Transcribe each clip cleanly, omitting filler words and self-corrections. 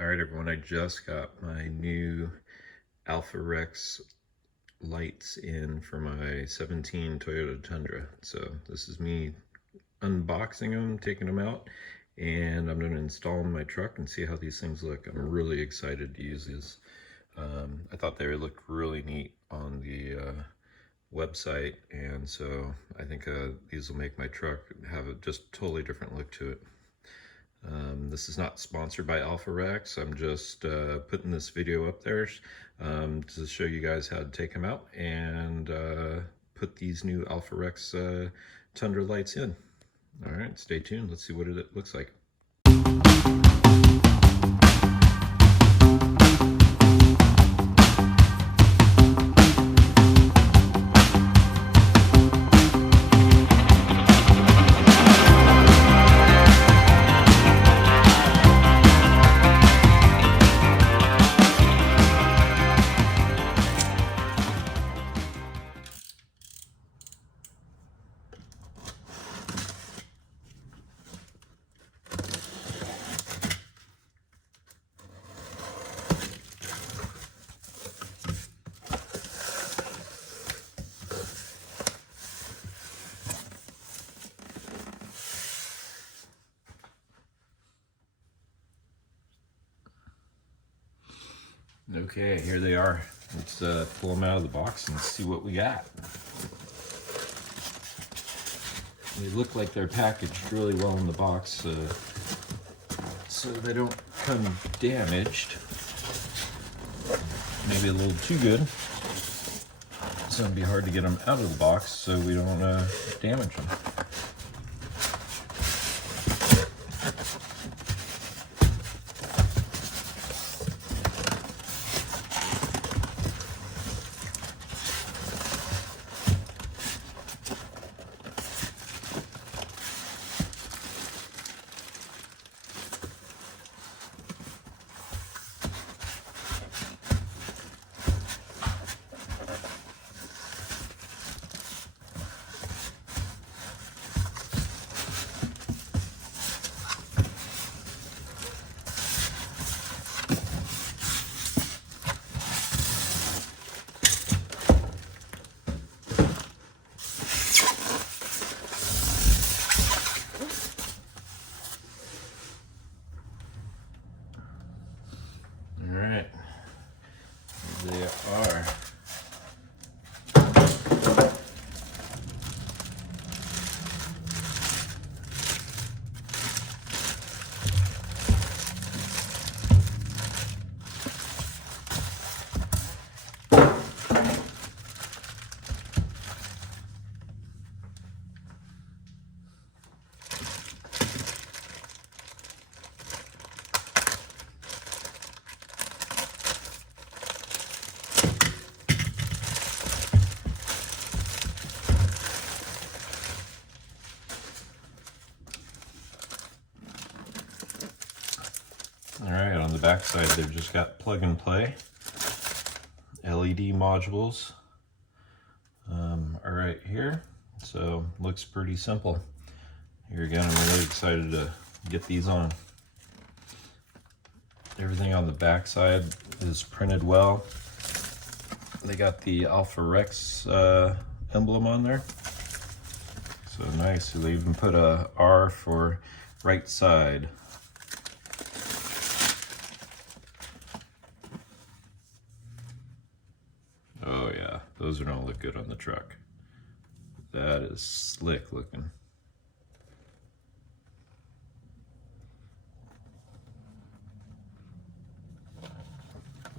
Alright everyone, I just got my new AlphaRex lights in for my 17 Toyota Tundra. So this is me unboxing them, taking them out, and I'm going to install them in my truck and see how these things look. I'm really excited to use these. I thought they looked really neat on the website, and so I think these will make my truck have a just totally different look to it. This is not sponsored by AlphaRex. I'm just putting this video up there to show you guys how to take them out and put these new AlphaRex Tundra lights in. All right, stay tuned. Let's see what it looks like. Okay, here they are. Let's pull them out of the box and see what we got. They look like they're packaged really well in the box, so they don't come damaged. Maybe a little too good. So it'd be hard to get them out of the box so we don't damage them. Alright, they are. Alright, on the back side they've just got plug and play LED modules are right here, so looks pretty simple. Here again, I'm really excited to get these on. Everything on the back side is printed well. They got the AlphaRex emblem on there, so nice. So they even put a R for right side. Oh yeah, those are gonna look good on the truck. That is slick looking.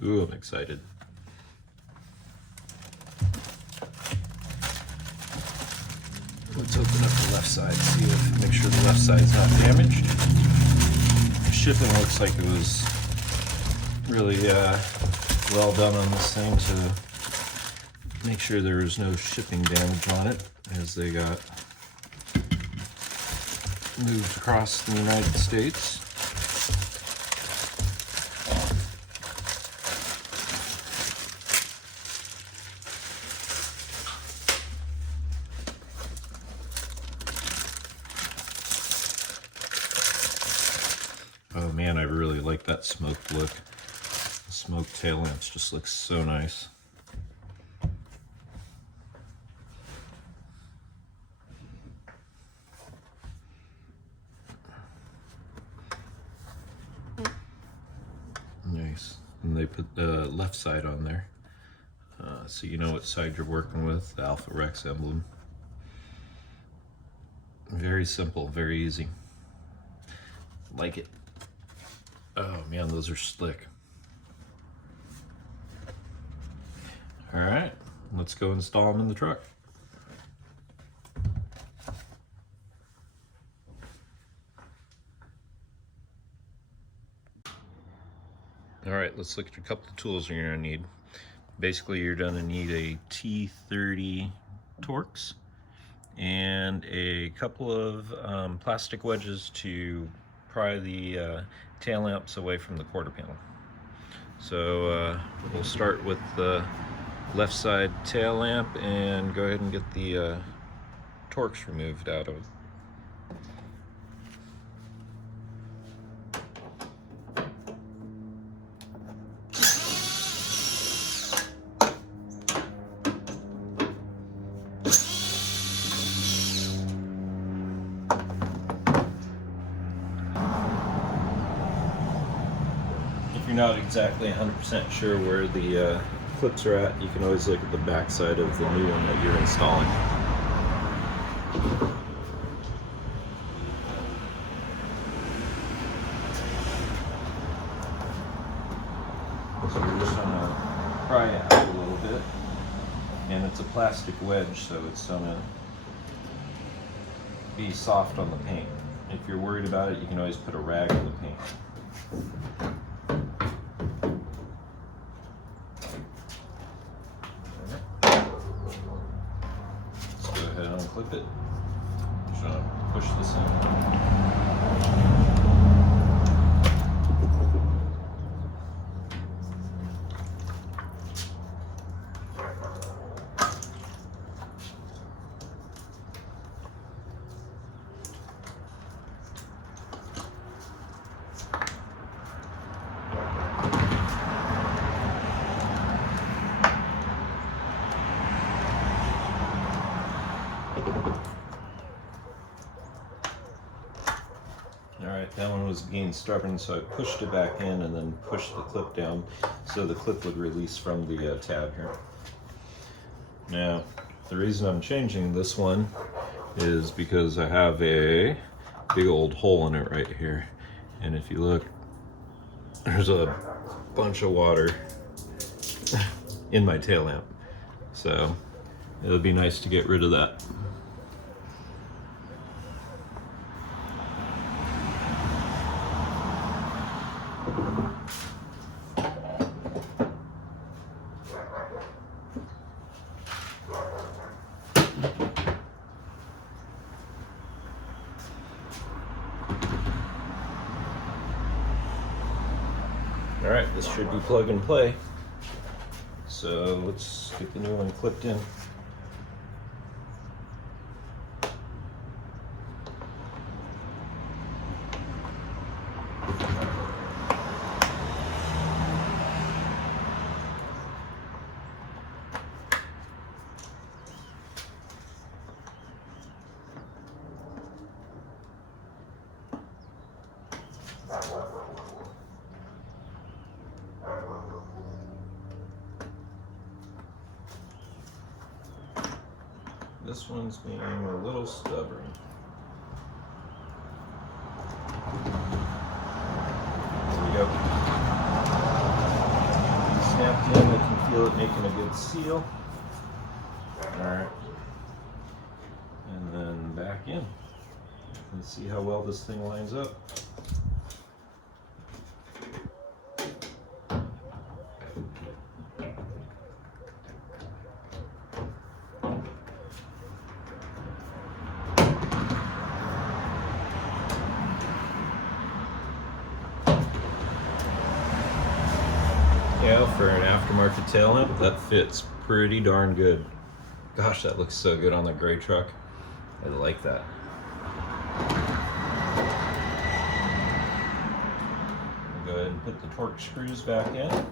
Ooh, I'm excited. Let's open up the left side, make sure the left side's not damaged. The shipping looks like it was really well done on this thing to make sure there was no shipping damage on it as they got moved across the United States. Oh man, I really like that smoked look. The smoked tail lamps just look so nice. Nice. And they put the left side on there, so you know what side you're working with, the AlphaRex emblem. Very simple, very easy. Like it. Oh man, those are slick. All right, let's go install them in the truck. All right, let's look at a couple of tools you're gonna need. Basically, you're gonna need a T30 Torx and a couple of plastic wedges to pry the tail lamps away from the quarter panel. So we'll start with the left side tail lamp and go ahead and get the Torx removed out of it. If you're not exactly 100% sure where the clips are at, you can always look at the back side of the new one that you're installing. So we're just going to pry it out a little bit, and it's a plastic wedge, so it's going to be soft on the paint. If you're worried about it, you can always put a rag on the paint. Unclip it. Just gonna push this in. Alright, that one was being stubborn, so I pushed it back in and then pushed the clip down so the clip would release from the tab here. Now, the reason I'm changing this one is because I have a big old hole in it right here. And if you look, there's a bunch of water in my tail lamp. So it would be nice to get rid of that. All right, this should be plug and play. So let's get the new one clipped in. This one's being a little stubborn. There we go. Snapped in, I can feel it making a good seal. Alright. And then back in. Let's see how well this thing lines up. Yeah, for an aftermarket tail lamp, that fits pretty darn good. Gosh, that looks so good on the gray truck. I like that. put the torque screws back in.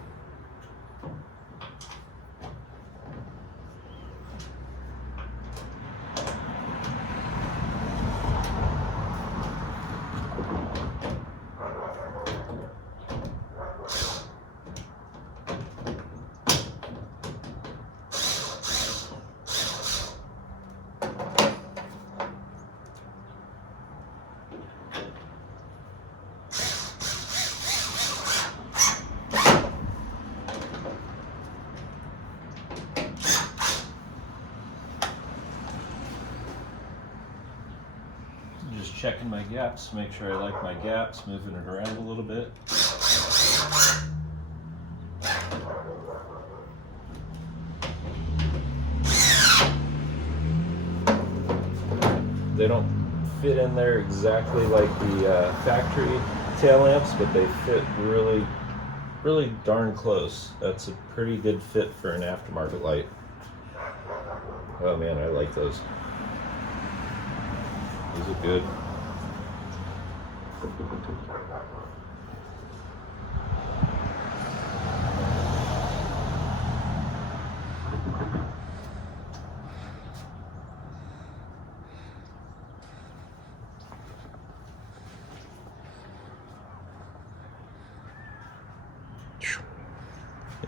Just checking my gaps, make sure I like my gaps, moving it around a little bit. They don't fit in there exactly like the factory tail lamps, but they fit really, really darn close. That's a pretty good fit for an aftermarket light. Oh man, I like those. These are good.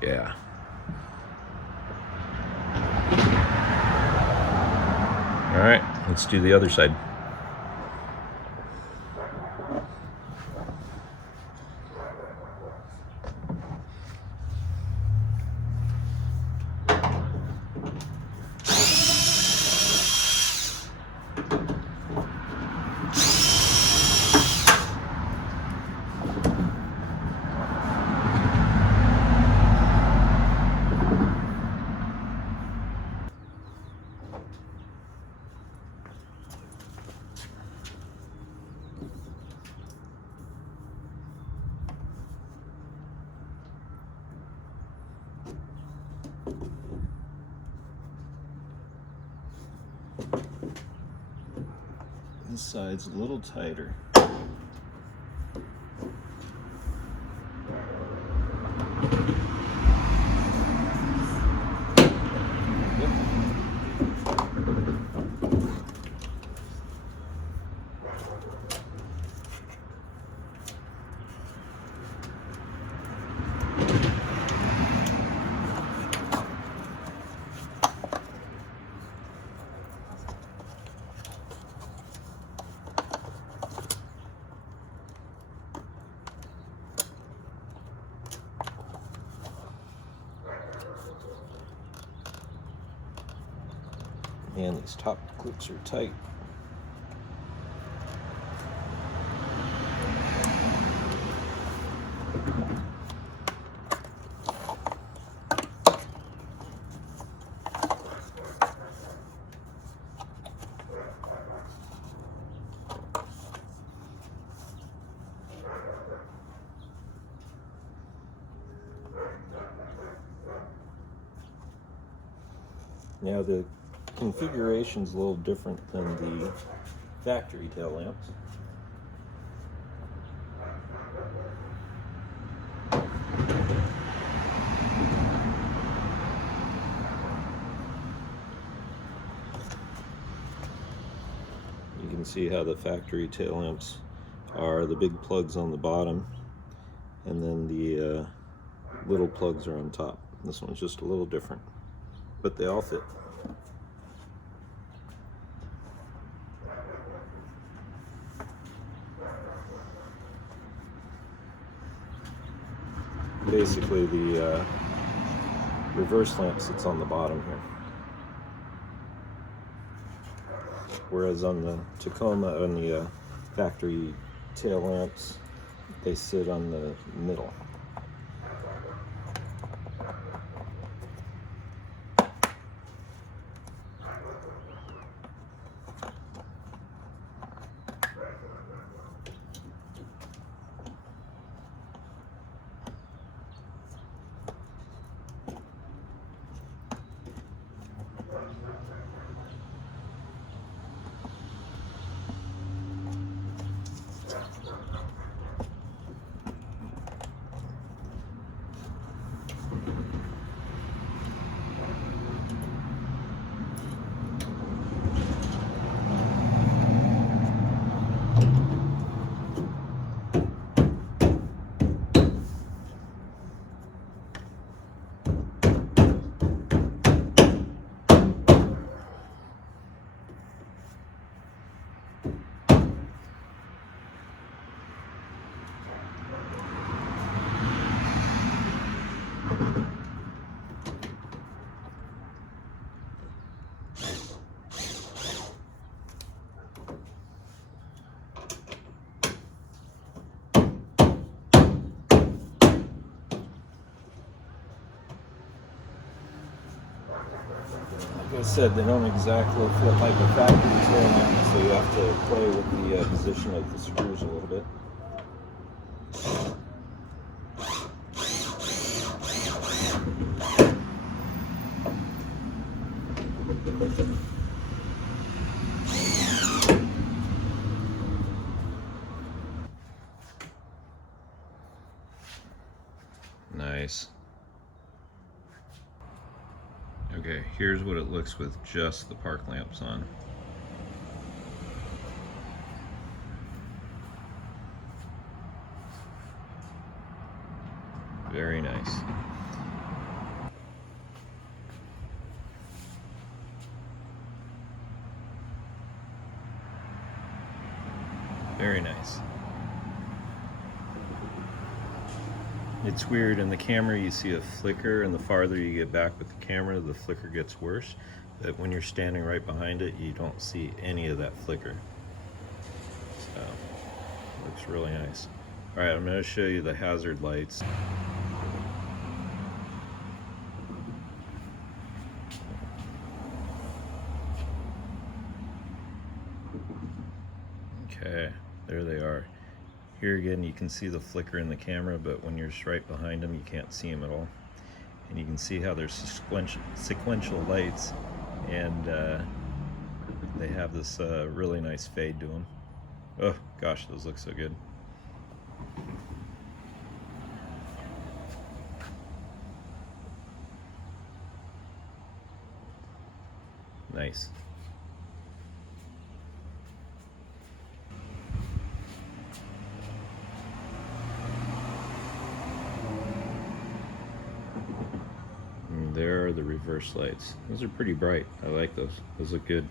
Yeah. All right, let's do the other side. This side's a little tighter. Man, these top clips are tight. Now the configuration's a little different than the factory tail lamps. You can see how the factory tail lamps are the big plugs on the bottom, and then the little plugs are on top. This one's just a little different, but they all fit. Basically, the reverse lamp sits on the bottom here, whereas on the Tacoma, on the factory tail lamps, they sit on the middle. I said, they don't exactly fit like a factory tail lamp, so you have to play with the position of the screws a little bit. Nice. Okay, here's what it looks with just the park lamps on. Very nice. Very nice. It's weird, in the camera you see a flicker, and the farther you get back with the camera, the flicker gets worse. But when you're standing right behind it, you don't see any of that flicker. So, looks really nice. All right, I'm going to show you the hazard lights. Okay, there they are. Here again, you can see the flicker in the camera, but when you're right behind them, you can't see them at all. And you can see how there's sequential lights, and they have this really nice fade to them. Oh gosh, those look so good. Nice. And there are the reverse lights. Those are pretty bright. I like those. Those look good.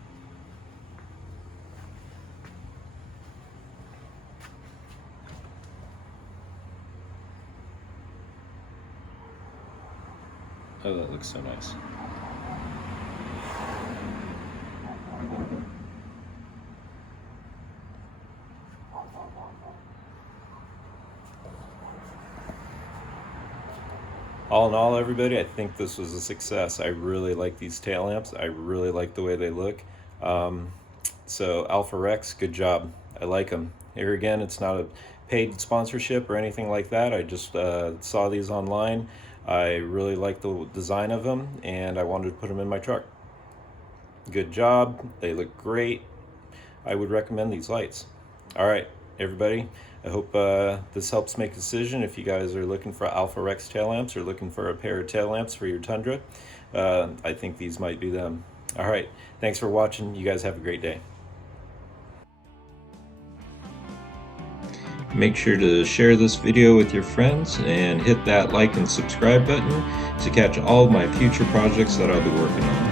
Oh, that looks so nice. All in all, everybody, I think this was a success. I really like these tail lamps. I really like the way they look. So AlphaRex, good job. I like them. Here again, it's not a paid sponsorship or anything like that. I just saw these online. I really like the design of them, and I wanted to put them in my truck. Good job. They look great. I would recommend these lights. All right, everybody. I hope this helps make a decision if you guys are looking for AlphaRex tail lamps or looking for a pair of tail lamps for your Tundra. I think these might be them. All right, thanks for watching. You guys have a great day. Make sure to share this video with your friends and hit that like and subscribe button to catch all of my future projects that I'll be working on.